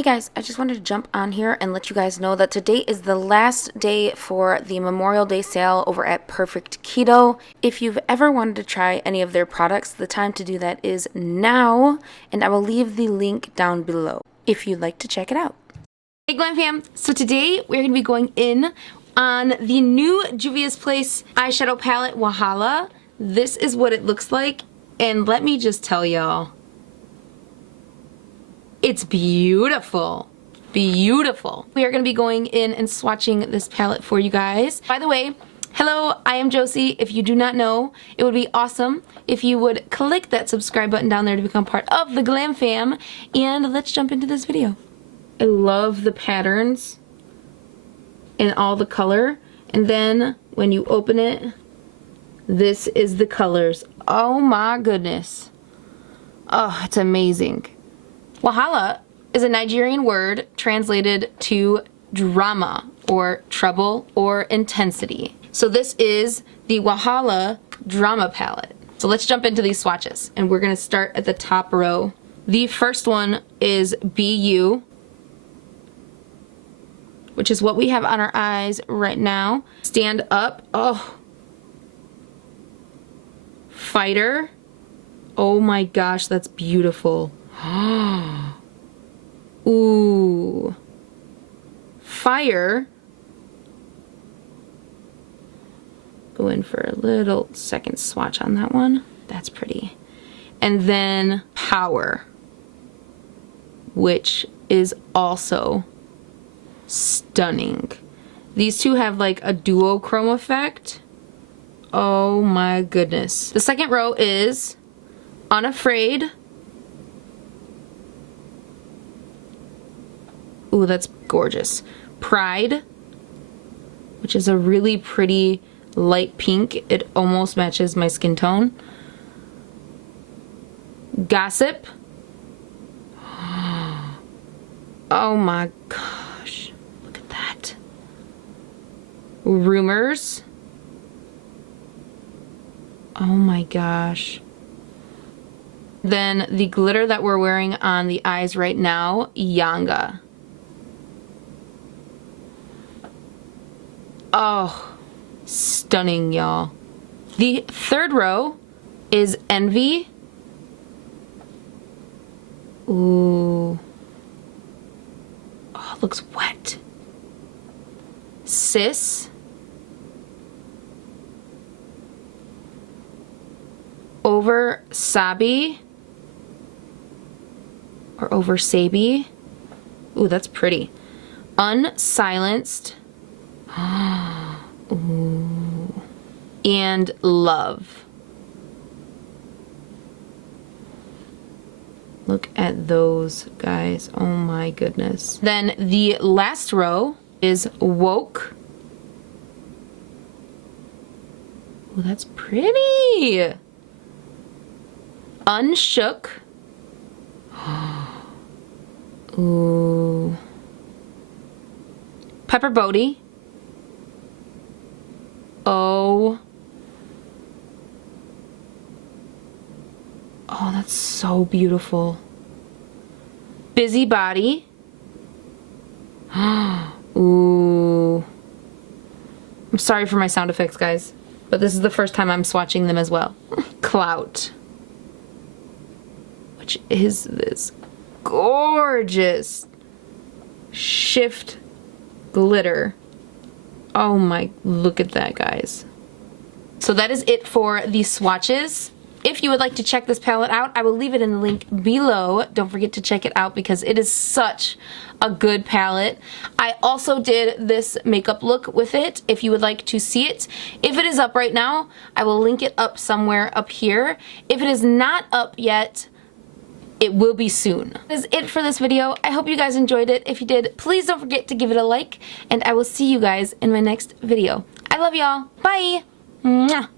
Hey guys, I just wanted to jump on here and let you guys know that today is the last day for the Memorial Day sale over at Perfect Keto. If you've ever wanted to try any of their products, the time to do that is now, and I will leave the link down below if you'd like to check it out. Hey Glamfam, so today we're going to be going in on the new Juvia's Place eyeshadow palette, Wahala. This is what it looks like, and let me just tell y'all, it's beautiful. Beautiful. We are going to be going in and swatching this palette for you guys. By the way, hello, I am Josie. If you do not know, it would be awesome if you would click that subscribe button down there to become part of the Glam Fam. And let's jump into this video. I love the patterns and all the color. And then when you open it, this is the colors. Oh my goodness. Oh, it's amazing. Wahala is a Nigerian word translated to drama or trouble or intensity. So this is the Wahala Drama Palette. So let's jump into these swatches, and we're going to start at the top row. The first one is BU, which is what we have on our eyes right now. Stand Up. Oh. Fighter. Oh my gosh, that's beautiful. Ooh. Fire. Go in for a little second swatch on that one. That's pretty. And then Power, which is also stunning. These two have like a duochrome effect. Oh my goodness. The second row is Unafraid. Ooh, that's gorgeous. Pride, which is a really pretty light pink. It almost matches my skin tone. Gossip. Oh my gosh. Look at that. Rumors. Oh my gosh. Then the glitter that we're wearing on the eyes right now, Yanga. Oh, stunning, y'all. The third row is Envy. Ooh. Oh, it looks wet. Sis. Over Sabi. Or Over Sabi. Ooh, that's pretty. Unsilenced. Ooh. And Love. Look at those, guys. Oh my goodness. Then the last row is Woke. Oh, that's pretty. Unshook. Ooh. Pepper Bodie. Oh. Oh, that's so beautiful. Busybody. Ooh. I'm sorry for my sound effects, guys, but this is the first time I'm swatching them as well. Clout. Which is this gorgeous shift glitter. Oh my, look at that, guys. So that is it for the swatches. If you would like to check this palette out, I will leave it in the link below. Don't forget to check it out because it is such a good palette. I also did this makeup look with it if you would like to see it. If it is up right now, I will link it up somewhere up here. If it is not up yet, it will be soon. That is it for this video. I hope you guys enjoyed it. If you did, please don't forget to give it a like, and I will see you guys in my next video. I love y'all. Bye! Mwah.